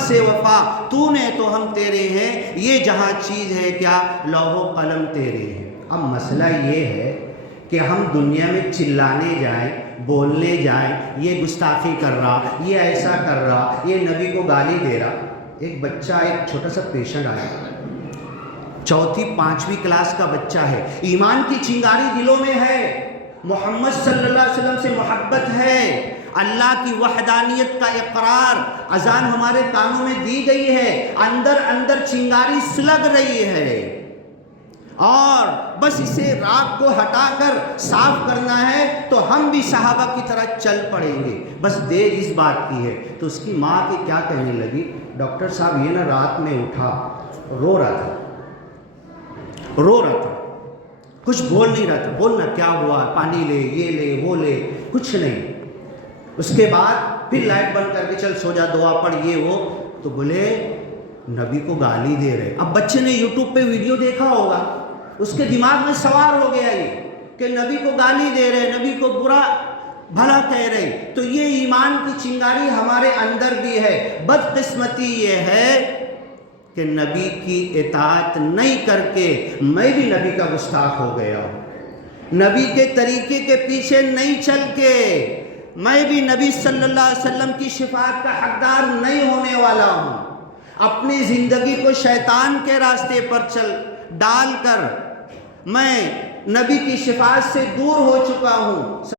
سے وفا تو نے تو ہم تیرے ہیں، یہ جہاں چیز ہے کیا لوح و قلم تیرے ہیں۔ اب مسئلہ یہ ہے کہ ہم دنیا میں چلانے جائیں، بولنے جائیں، یہ گستاخی کر رہا، یہ ایسا کر رہا، یہ نبی کو گالی دے رہا۔ ایک بچہ، ایک چھوٹا سا پیشنٹ آیا، 4 5 کلاس کا بچہ ہے، ایمان کی چنگاری دلوں میں ہے، محمد صلی اللہ علیہ وسلم سے محبت ہے، اللہ کی وحدانیت کا اقرار، اذان ہمارے کانوں میں دی گئی ہے، اندر اندر چنگاری سلگ رہی ہے، اور بس اسے راگ کو ہٹا کر صاف کرنا ہے تو ہم بھی صحابہ کی طرح چل پڑیں گے، بس دیر اس بات کی ہے۔ تو اس کی ماں کی کیا کہنے لگی، ڈاکٹر صاحب یہ نا رات میں اٹھا، رو رہا تھا، کچھ بول نہیں رہا تھا، بولنا کیا ہوا، پانی لے، یہ لے، وہ لے، کچھ نہیں۔ اس کے بعد پھر لائٹ بند کر کے چل سو جا، دعا پڑھ، یہ وہ، تو بولے نبی کو گالی دے رہے۔ اب بچے نے یوٹیوب پہ ویڈیو دیکھا ہوگا، اس کے دماغ میں سوار ہو گیا یہ کہ نبی کو گالی دے رہے، نبی کو برا بھلا کہہ رہے، تو یہ ایمان کی چنگاری ہمارے اندر بھی ہے۔ بدقسمتی یہ ہے کہ نبی کی اطاعت نہیں کر کے میں بھی نبی کا گستاخ ہو گیا ہوں، نبی کے طریقے کے پیچھے نہیں چل کے میں بھی نبی صلی اللہ علیہ وسلم کی شفاعت کا حقدار نہیں ہونے والا ہوں۔ اپنی زندگی کو شیطان کے راستے پر ڈال کر میں نبی کی شفاعت سے دور ہو چکا ہوں۔